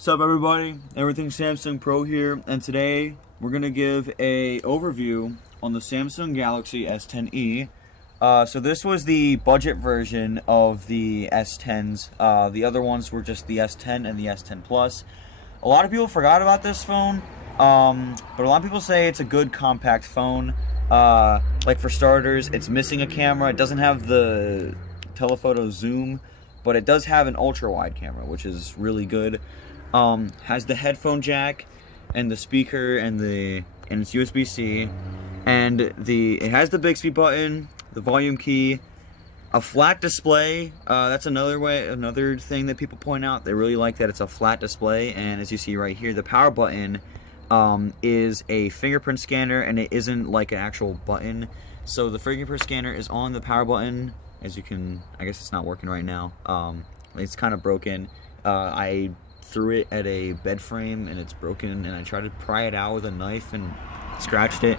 What's up, everybody? Everything Samsung Pro here, and today we're gonna give a overview on the Samsung Galaxy S10e. So this was the budget version of the S10s. The other ones were just the S10 and the S10 Plus. A lot of people forgot about this phone, but a lot of people say it's a good compact phone. Like for starters, it's missing a camera. It doesn't have the telephoto zoom, but it does have an ultra-wide camera, which is really good. Has the headphone jack and the speaker and it's USB-C, and it has the Bixby button, the volume key, a flat display. That's another thing that people point out. They really like that it's a flat display, and as you see right here, the power button is a fingerprint scanner, and it isn't like an actual button. So the fingerprint scanner is on the power button. As you can, I guess it's not working right now. It's kind of broken. I threw it at a bed frame and it's broken, and I tried to pry it out with a knife and scratched it.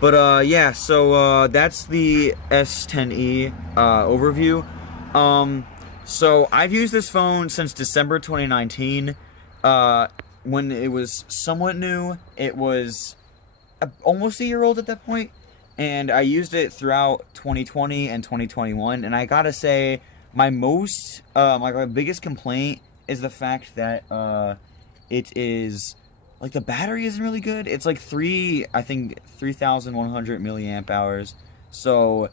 But yeah, so that's the S10e overview. So I've used this phone since December 2019. When it was somewhat new, it was almost a year old at that point, and I used it throughout 2020 and 2021. And I gotta say, my biggest complaint is the fact that it is like the battery isn't really good. It's like 3,100 milliamp hours, so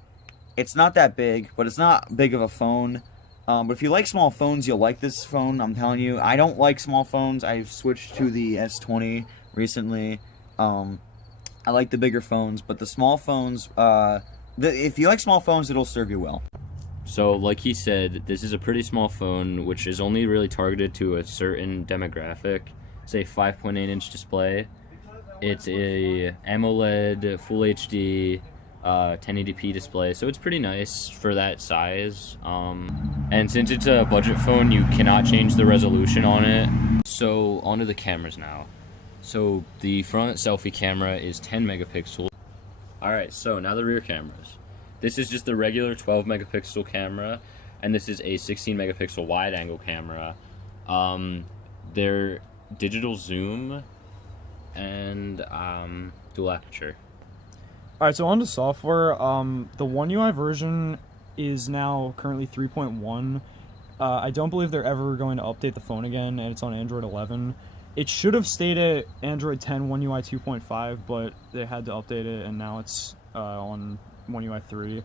it's not that big, but it's not big of a phone. But if you like small phones, you'll like this phone. I'm telling you, I don't like small phones. I've switched to the S20 recently. I like the bigger phones, but the small phones, if you like small phones, it'll serve you well. So, like he said, this is a pretty small phone, which is only really targeted to a certain demographic. It's a 5.8-inch display. It's a AMOLED Full HD 1080p display, so it's pretty nice for that size. And since it's a budget phone, you cannot change the resolution on it. So, onto the cameras now. So, the front selfie camera is 10 megapixels. Alright, so now the rear cameras. This is just the regular 12 megapixel camera, and this is a 16 megapixel wide angle camera. They're digital zoom and dual aperture. Alright, so on to software. The One UI version is now currently 3.1. I don't believe they're ever going to update the phone again, and it's on Android 11. It should have stayed at Android 10 One UI 2.5, but they had to update it, and now it's on One UI 3.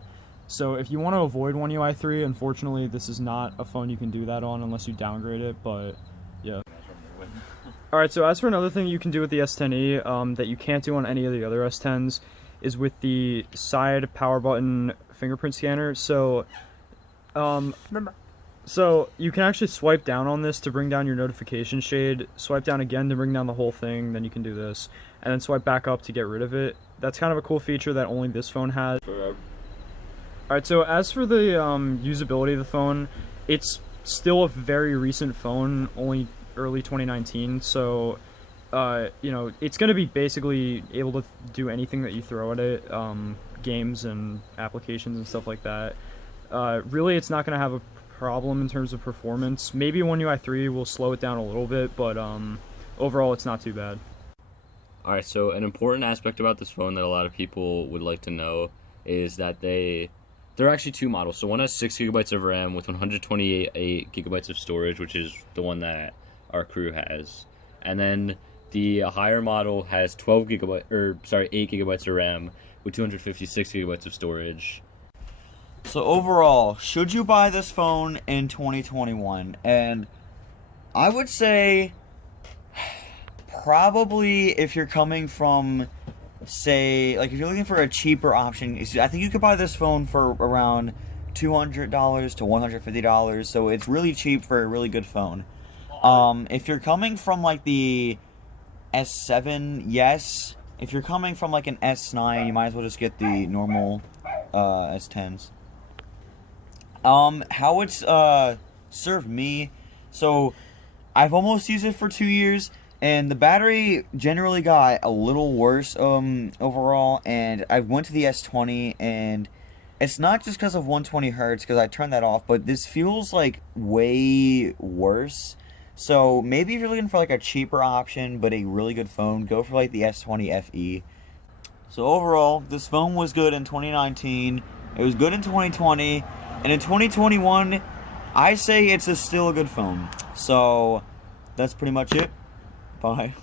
So if you want to avoid One UI 3, unfortunately this is not a phone you can do that on unless you downgrade it, but yeah. Alright, so as for another thing you can do with the S10e that you can't do on any of the other S10s is with the side power button fingerprint scanner. So you can actually swipe down on this to bring down your notification shade, swipe down again to bring down the whole thing, then you can do this, and then swipe back up to get rid of it. That's kind of a cool feature that only this phone has. Alright, so as for the usability of the phone, it's still a very recent phone, only early 2019, so you know, it's going to be basically able to do anything that you throw at it, games and applications and stuff like that. Really, it's not going to have a problem in terms of performance. Maybe One UI 3 will slow it down a little bit, but overall it's not too bad. Alright, so an important aspect about this phone that a lot of people would like to know is that there are actually two models. So one has 6 gigabytes of RAM with 128 gigabytes of storage, which is the one that our crew has. And then the higher model has 8 gigabytes of RAM with 256 gigabytes of storage. So overall, should you buy this phone in 2021? And I would say probably if you're coming from, say, like if you're looking for a cheaper option, I think you could buy this phone for around $200 to $150, so it's really cheap for a really good phone. If you're coming from like the S7, yes. If you're coming from like an S9, you might as well just get the normal S10s. How it's served me, so I've almost used it for 2 years, and the battery generally got a little worse overall, and I went to the S20, and it's not just because of 120 hertz, because I turned that off, but this feels like way worse. So maybe if you're looking for like a cheaper option but a really good phone, go for like the S20 FE. So overall, this phone was good in 2019. It was good in 2020, and in 2021, I say it's still a good phone. So that's pretty much it. Bye.